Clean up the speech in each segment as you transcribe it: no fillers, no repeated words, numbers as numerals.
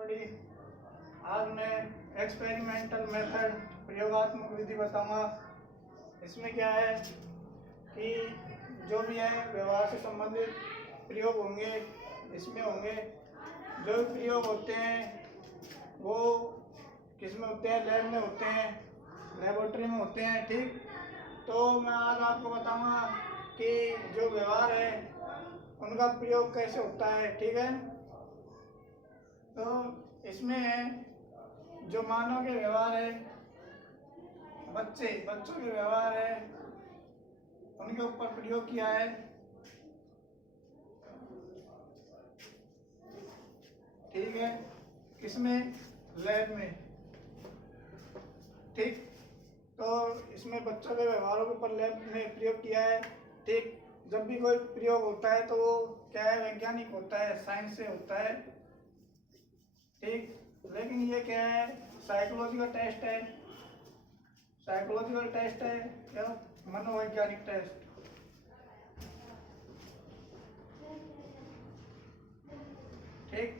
आज मैं experimental method प्रयोगात्मक विधि बताऊंगा। इसमें क्या है कि जो भी है व्यवहार से संबंधित प्रयोग होंगे, इसमें होंगे। जो भी प्रयोग होते हैं वो किस में होते हैं? लैब में होते हैं, लेबोरेटरी में होते हैं। ठीक, तो मैं आज आपको बताऊंगा कि जो व्यवहार है उनका प्रयोग कैसे होता है। ठीक है, तो इसमें जो मानव के व्यवहार है, बच्चों के व्यवहार है, उनके ऊपर प्रयोग किया है। ठीक है, किसमें? लैब में। ठीक, तो इसमें बच्चों के व्यवहारों के ऊपर लैब में प्रयोग किया है। ठीक, जब भी कोई प्रयोग होता है तो वो क्या है? वैज्ञानिक होता है, साइंस से होता है। ठीक, लेकिन ये क्या है? साइकोलॉजिकल टेस्ट है। साइकोलॉजिकल टेस्ट है या मनोवैज्ञानिक टेस्ट। ठीक,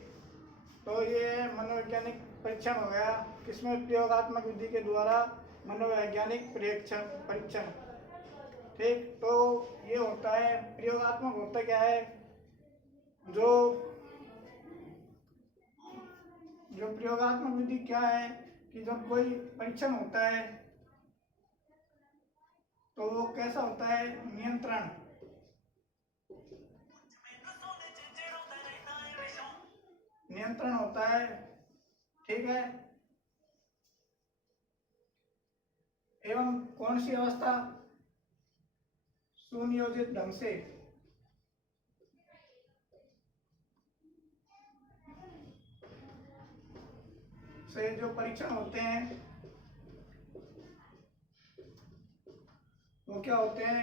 तो ये मनोवैज्ञानिक परीक्षण हो गया, किसमें? प्रयोगात्मक विधि के द्वारा मनोवैज्ञानिक परीक्षण। ठीक, तो ये होता है प्रयोगात्मक। होता क्या है? जो प्रयोगात्मक विधि क्या है कि जब कोई परीक्षण होता है तो वो कैसा होता है? नियंत्रण होता है। ठीक है, एवं कौन सी अवस्था? सुनियोजित ढंग से जो परीक्षण होते हैं वो क्या होते हैं?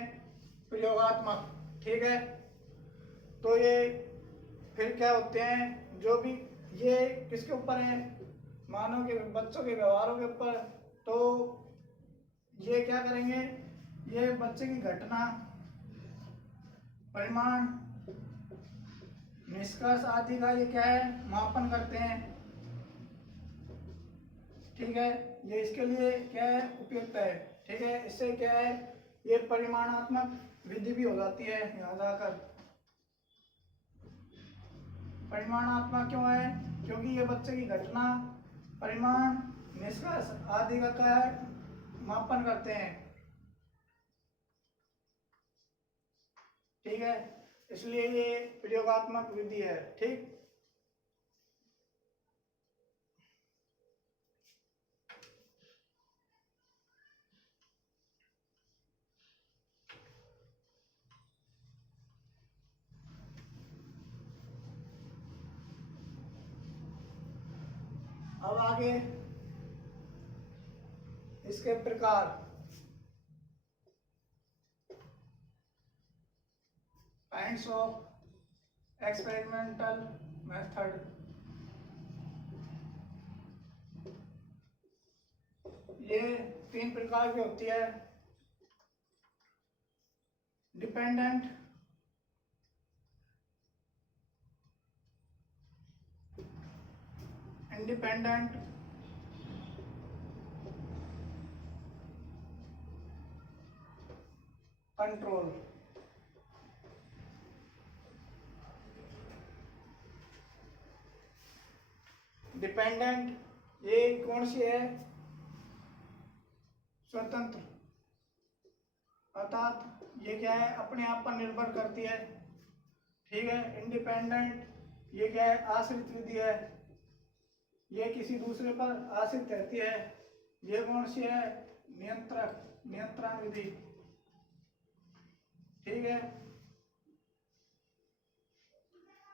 प्रयोगात्मक। ठीक है, तो ये फिर क्या होते हैं? जो भी ये किसके ऊपर है? मानव के, बच्चों के व्यवहारों के ऊपर। तो ये क्या करेंगे? ये बच्चे की घटना, परिमाण, निष्कर्ष आदि का ये क्या है? मापन करते हैं। ठीक है, ये इसके लिए क्या है? उपयुक्त है। ठीक है, इससे क्या है? ये परिमाणात्मक विधि भी हो जाती है। यहाँ जाकर परिमाणात्मक क्यों है? क्योंकि ये बच्चे की घटना, परिमाण, निष्कर्ष आदि का क्या है? मापन करते हैं। ठीक है, इसलिए ये प्रयोगात्मक विधि है। ठीक, अब आगे इसके प्रकार। Kinds of experimental method. ये 3 प्रकार की होती है। Dependent, independent, control. डिपेंडेंट ये कौन सी है? स्वतंत्र, अर्थात ये क्या है? अपने आप पर निर्भर करती है। ठीक है, इंडिपेंडेंट ये क्या है? आश्रित विधि है, ये किसी दूसरे पर आश्रित रहती है। ये कौन सी है? नियंत्रण विधि। ठीक है,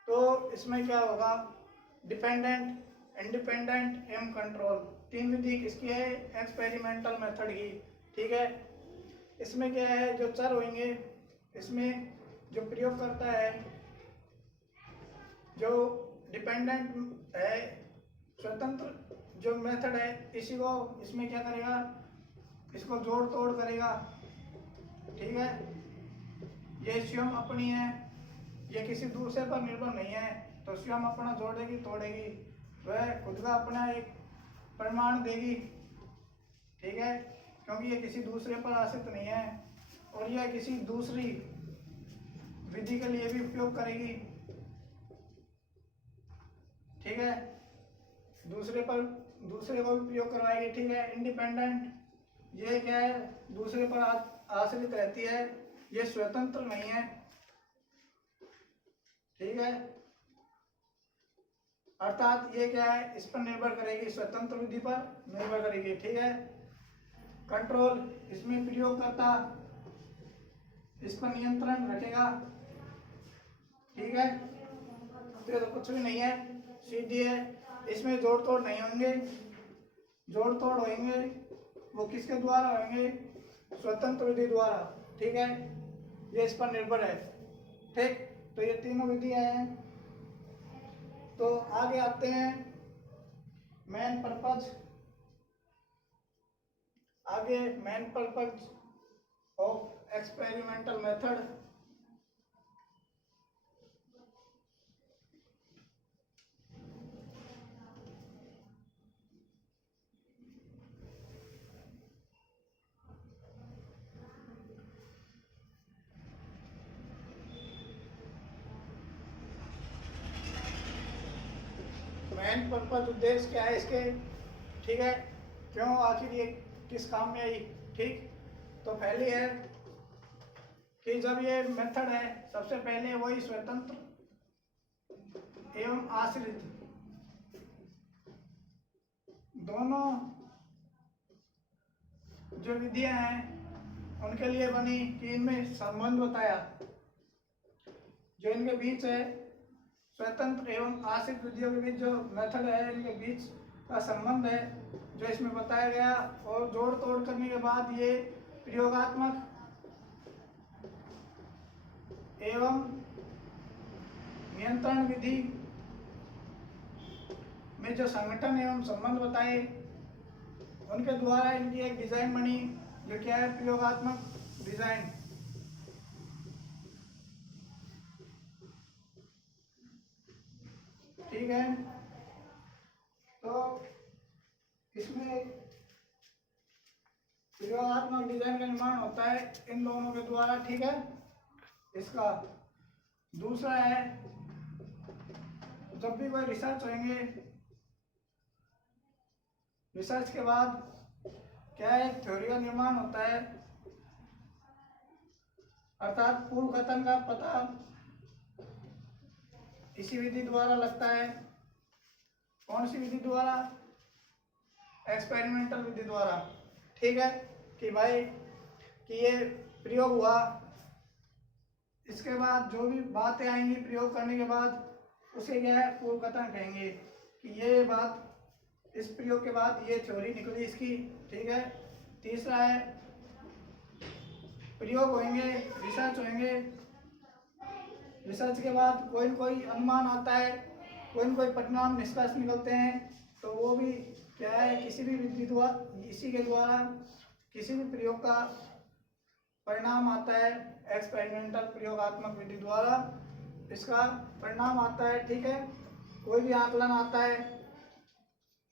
तो इसमें क्या होगा? डिपेंडेंट, इंडिपेंडेंट एवं कंट्रोल, 3 विधि किसकी है? एक्सपेरिमेंटल मेथड की। ठीक है, इसमें क्या है? जो चर होंगे, इसमें जो प्रयोग करता है, जो डिपेंडेंट है, स्वतंत्र जो मेथड है, इसी को इसमें क्या करेगा? इसको जोड़ तोड़ करेगा। ठीक है, ये स्वयं अपनी है, ये किसी दूसरे पर निर्भर नहीं है, तो स्वयं अपना जोड़ेगी तोड़ेगी। वह का अपना एक प्रमाण देगी, ठीक है, क्योंकि ये किसी दूसरे पर आश्रित नहीं है और यह किसी दूसरी विधि के लिए भी उपयोग करेगी, ठीक है, दूसरे को भी उपयोग करवाएगी, ठीक है। इंडिपेंडेंट, ये क्या है, दूसरे पर आश्रित रहती है, ये स्वतंत्र नहीं है, ठीक है, अर्थात ये क्या है, इस पर निर्भर करेगी, स्वतंत्र विधि पर निर्भर करेगी, ठीक है। कंट्रोल, इसमें प्रयोगकर्ता इस पर नियंत्रण रखेगा, ठीक है। तो ये तो कुछ भी नहीं है, सीधी है, इसमें जोड़ तोड़ नहीं होंगे, जोड़ तोड़ होंगे वो किसके द्वारा होंगे, स्वतंत्र विधि द्वारा, ठीक है, ये इस पर निर्भर है, ठीक। तो ये तीनों विधियां हैं। तो आगे आते हैं मेन पर्पज, आगे main purpose of experimental method. Main purpose, उद्देश्य क्या है इसके, ठीक है, क्यों आखिर ये किस काम में आई, ठीक। तो पहली है कि जब ये मेथड है, सबसे पहले वही स्वतंत्र एवं आश्रित दोनों जो विधियां हैं उनके लिए बनी, कि इनमें संबंध बताया, जो इनके बीच है, स्वतंत्र एवं आश्रित विधियों के बीच जो मेथड है, इनके बीच का संबंध है जो इसमें बताया गया, और जोड़ तोड़ करने के बाद ये प्रयोगात्मक एवं नियंत्रण विधि में जो संगठन एवं संबंध बताए, उनके द्वारा इनकी एक डिजाइन बनी, जो क्या है, प्रयोगात्मक डिजाइन, ठीक है। तो इसमें प्रयोगात्मक डिजाइन का निर्माण होता है इन दोनों के द्वारा, ठीक है। इसका दूसरा है, जब भी कोई रिसर्च होंगे, रिसर्च के बाद क्या है, थ्योरी का निर्माण होता है, अर्थात पूर्व कथन का पता इसी विधि द्वारा लगता है। कौन सी विधि द्वारा, एक्सपेरिमेंटल विधि द्वारा, ठीक है, कि भाई कि ये प्रयोग हुआ, इसके बाद जो भी बातें आएंगी प्रयोग करने के बाद, उसे क्या है, पूर्व कथन कहेंगे, कि ये बात, इस प्रयोग के बाद ये थ्योरी निकली इसकी, ठीक है। तीसरा है, प्रयोग होंगे, रिसर्च होंगे, रिसर्च के बाद कोई न कोई अनुमान आता है, कोई न कोई परिणाम निष्कर्ष निकलते हैं, तो वो भी क्या है, किसी भी विधि द्वारा, इसी के द्वारा किसी भी प्रयोग का परिणाम आता है, एक्सपेरिमेंटल प्रयोगात्मक विधि द्वारा इसका परिणाम आता है, ठीक है। कोई भी आकलन आता है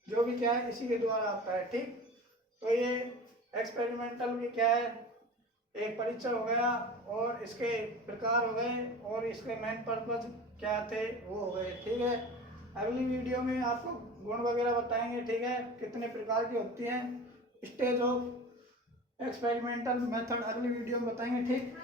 जो भी क्या है, इसी के द्वारा आता है, ठीक। तो ये एक्सपेरिमेंटल भी क्या है, एक परिचय हो गया, और इसके प्रकार हो गए, और इसके मेन पर्पज क्या थे वो हो गए, ठीक है। अगली वीडियो में आपको गुण वगैरह बताएंगे, ठीक है, कितने प्रकार की होती हैं, स्टेज ऑफ एक्सपेरिमेंटल मेथड अगली वीडियो में बताएंगे, ठीक।